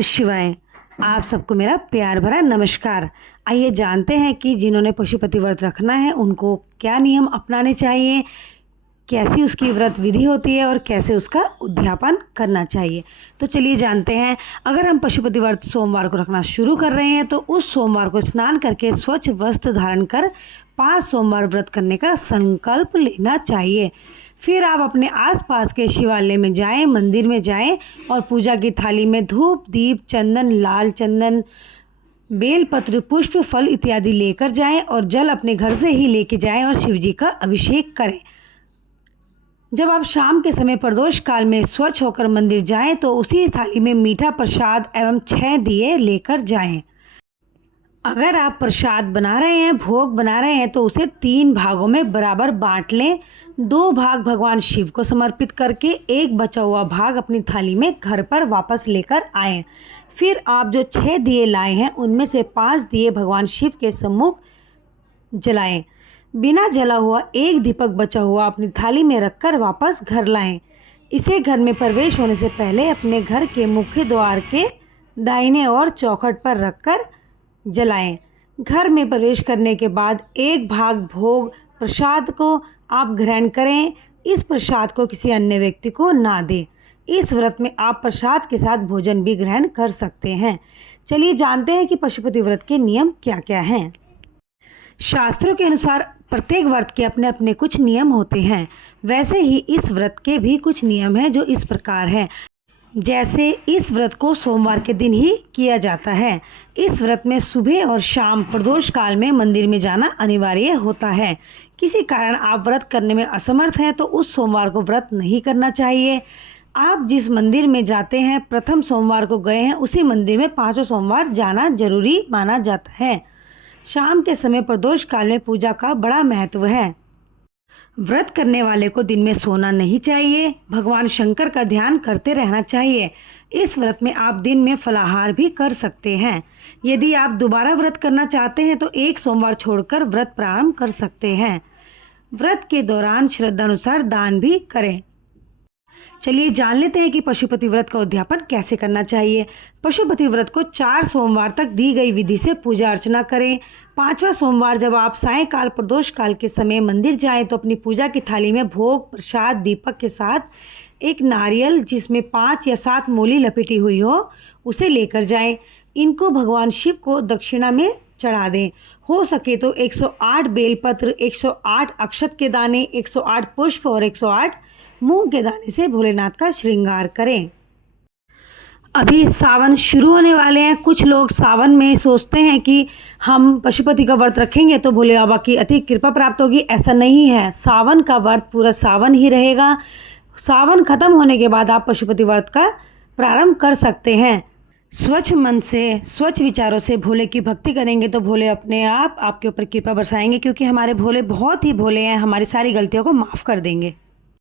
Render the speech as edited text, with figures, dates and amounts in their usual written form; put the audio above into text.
नमः शिवाय। आप सबको मेरा प्यार भरा नमस्कार। आइए जानते हैं कि जिन्होंने पशुपति व्रत रखना है उनको क्या नियम अपनाने चाहिए, कैसी उसकी व्रत विधि होती है और कैसे उसका उद्यापन करना चाहिए। तो चलिए जानते हैं। अगर हम पशुपति व्रत सोमवार को रखना शुरू कर रहे हैं तो उस सोमवार को स्नान करके स्वच्छ वस्त्र धारण कर 5 सोमवार व्रत करने का संकल्प लेना चाहिए। फिर आप अपने आसपास के शिवालय में जाएं, मंदिर में जाएं और पूजा की थाली में धूप, दीप, चंदन, लाल चंदन, बेलपत्र, पुष्प, फल इत्यादि लेकर जाएं और जल अपने घर से ही लेके जाएं और शिव जी का अभिषेक करें। जब आप शाम के समय प्रदोष काल में स्वच्छ होकर मंदिर जाएं तो उसी थाली में मीठा प्रसाद एवं 6 दिए लेकर जाएं। अगर आप प्रसाद बना रहे हैं, भोग बना रहे हैं तो उसे 3 भागों में बराबर बांट लें। 2 भाग भगवान शिव को समर्पित करके एक बचा हुआ भाग अपनी थाली में घर पर वापस लेकर आएं। फिर आप जो 6 दिए लाए हैं उनमें से 5 दिए भगवान शिव के सम्मुख जलाएं। बिना जला हुआ एक दीपक बचा हुआ अपनी थाली में रखकर वापस घर लाएं। इसे घर में प्रवेश होने से पहले अपने घर के मुख्य द्वार के दाहिने ओर चौखट पर रखकर जलाएं। घर में प्रवेश करने के बाद एक भाग भोग प्रसाद को आप ग्रहण करें। इस प्रसाद को किसी अन्य व्यक्ति को ना दें। इस व्रत में आप प्रसाद के साथ भोजन भी ग्रहण कर सकते हैं। चलिए जानते हैं कि पशुपति व्रत के नियम क्या क्या हैं। शास्त्रों के अनुसार प्रत्येक व्रत के अपने अपने कुछ नियम होते हैं। वैसे ही इस व्रत के भी कुछ नियम हैं जो इस प्रकार हैं। जैसे इस व्रत को सोमवार के दिन ही किया जाता है। इस व्रत में सुबह और शाम प्रदोष काल में मंदिर में जाना अनिवार्य होता है। किसी कारण आप व्रत करने में असमर्थ हैं तो उस सोमवार को व्रत नहीं करना चाहिए। आप जिस मंदिर में जाते हैं, प्रथम सोमवार को गए हैं, उसी मंदिर में 5 सोमवार जाना जरूरी माना जाता है। शाम के समय प्रदोष काल में पूजा का बड़ा महत्व है। व्रत करने वाले को दिन में सोना नहीं चाहिए। भगवान शंकर का ध्यान करते रहना चाहिए। इस व्रत में आप दिन में फलाहार भी कर सकते हैं। यदि आप दोबारा व्रत करना चाहते हैं तो एक सोमवार छोड़कर व्रत प्रारंभ कर सकते हैं। व्रत के दौरान श्रद्धानुसार दान भी करें। चलिए जान लेते हैं कि पशुपति व्रत का उद्यापन कैसे करना चाहिए। पशुपति व्रत को 4 सोमवार तक दी गई विधि से पूजा अर्चना करें। 5वां सोमवार जब आप सायंकाल प्रदोष काल के समय मंदिर जाएं तो अपनी पूजा की थाली में भोग, प्रसाद, दीपक के साथ एक नारियल जिसमें 5 या 7 मूली लपेटी हुई हो उसे लेकर जाएं। इनको भगवान शिव को दक्षिणा में चढ़ा दें। हो सके तो 108 बेलपत्र, 108 अक्षत के दाने, 108 पुष्प और 108 मूंग के दाने से भोलेनाथ का श्रृंगार करें। अभी सावन शुरू होने वाले हैं। कुछ लोग सावन में सोचते हैं कि हम पशुपति का व्रत रखेंगे तो भोले बाबा की अति कृपा प्राप्त होगी। ऐसा नहीं है। सावन का व्रत पूरा सावन ही रहेगा। सावन खत्म होने के बाद आप पशुपति व्रत का प्रारंभ कर सकते हैं। स्वच्छ मन से, स्वच्छ विचारों से भोले की भक्ति करेंगे तो भोले अपने आप आपके ऊपर कृपा बरसाएंगे, क्योंकि हमारे भोले बहुत ही भोले हैं। हमारी सारी गलतियों को माफ़ कर देंगे।